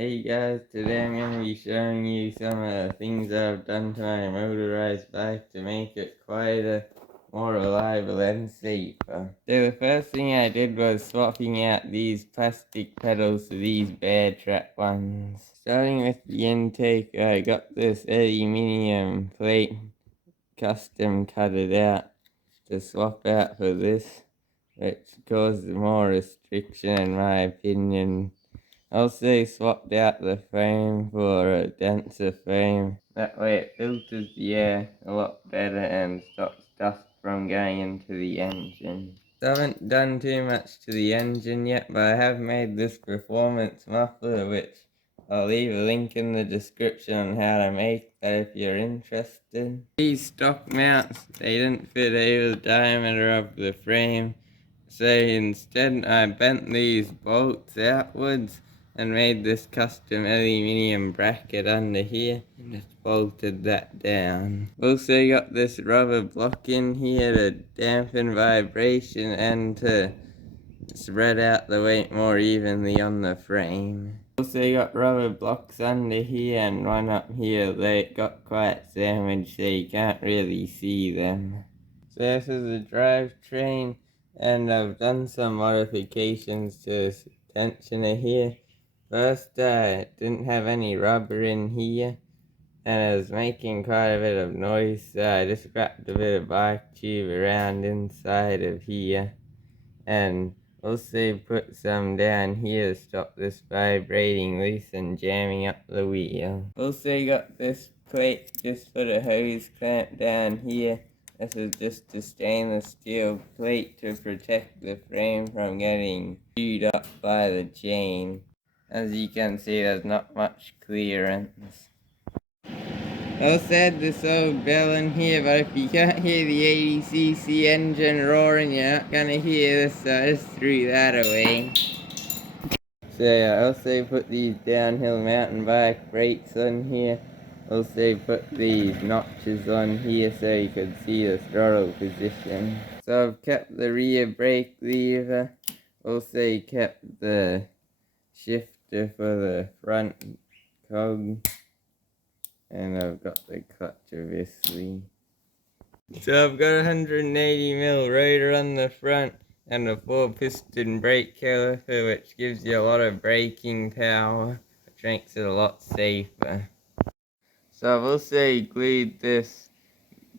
Hey guys, today I'm going to be showing you some of the things I've done to my motorized bike to make it quieter, more reliable and safer. So the first thing I did was swapping out these plastic pedals to these bear trap ones. Starting with the intake, I got this aluminium plate custom cut it out to swap out for this, which causes more restriction in my opinion. Also swapped out the frame for a denser frame. That way it filters the air a lot better and stops dust from going into the engine. I haven't done too much to the engine yet, but I have made this performance muffler, which I'll leave a link in the description on how to make that if you're interested. These stock mounts, they didn't fit over the diameter of the frame, so instead I bent these bolts outwards and made this custom aluminium bracket under here and just bolted that down. Also got this rubber block in here to dampen vibration and to spread out the weight more evenly on the frame. Also got rubber blocks under here and one up here. They got quite damaged so you can't really see them. So this is the drivetrain, and I've done some modifications to this tensioner here. First, I didn't have any rubber in here, and it was making quite a bit of noise, so I just wrapped a bit of bike tube around inside of here, and also put some down here to stop this vibrating loose and jamming up the wheel. Also got this plate just for the hose clamp down here. This is just a stainless steel plate to protect the frame from getting chewed up by the chain. As you can see, there's not much clearance. I also had this old bell in here, but if you can't hear the 80cc engine roaring, you're not gonna hear this, so I just threw that away. So yeah, I also put these downhill mountain bike brakes on here. Also put these notches on here so you could see the throttle position. So I've kept the rear brake lever. Also kept the shifter for the front cog. And I've got the clutch obviously. So I've got a 180mm rotor on the front and a 4-piston brake caliper, which gives you a lot of braking power, which makes it a lot safer. So I've also glued this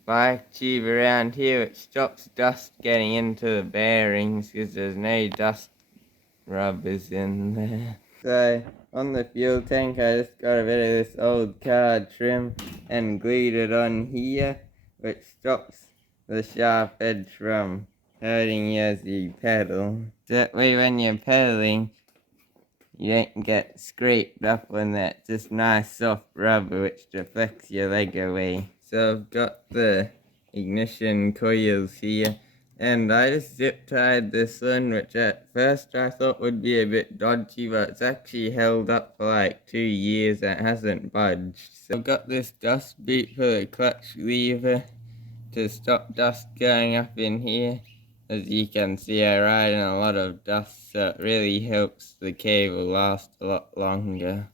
bike tube around here, which stops dust getting into the bearings because there's no dust rubbers in there. So on the fuel tank, I just got a bit of this old car trim and glued it on here, which stops the sharp edge from hurting you as you pedal. That way when you're pedaling, you don't get scraped up on that just nice soft rubber which deflects your leg away. So I've got the ignition coils here, and I just zip tied this one, which at first I thought would be a bit dodgy, but it's actually held up for like 2 years and it hasn't budged. So I've got this dust boot for the clutch lever to stop dust going up in here. As you can see, I ride in a lot of dust, so it really helps the cable last a lot longer.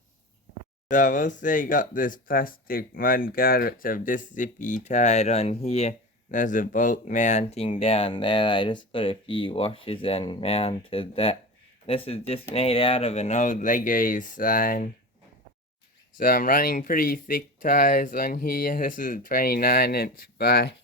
So I've also got this plastic mud guard which I've just zippy tied on here. There's a bolt mounting down there. I just put a few washers and mounted that. This is just made out of an old Lego sign. So I'm running pretty thick tires on here. This is a 29-inch bike.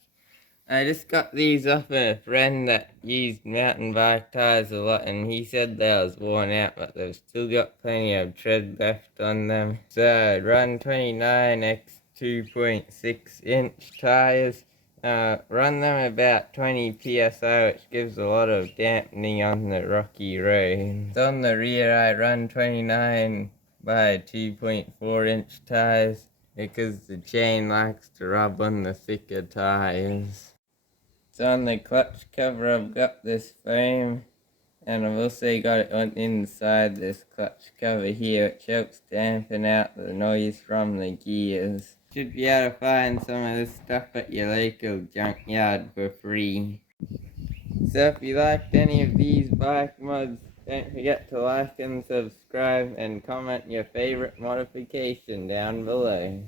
I just got these off a friend that used mountain bike tires a lot, and he said they was worn out, but they've still got plenty of tread left on them. So I run 29x 2.6 inch tires. Run them about 20 psi, which gives a lot of dampening on the rocky roads. On the rear I run 29 by 2.4 inch tires because the chain likes to rub on the thicker tires. So on the clutch cover I've got this frame, and I've also got it on inside this clutch cover here, which helps dampen out the noise from the gears. Should be able to find some of this stuff at your local junkyard for free. So if you liked any of these bike mods, Don't forget to like and subscribe and comment your favorite modification down below.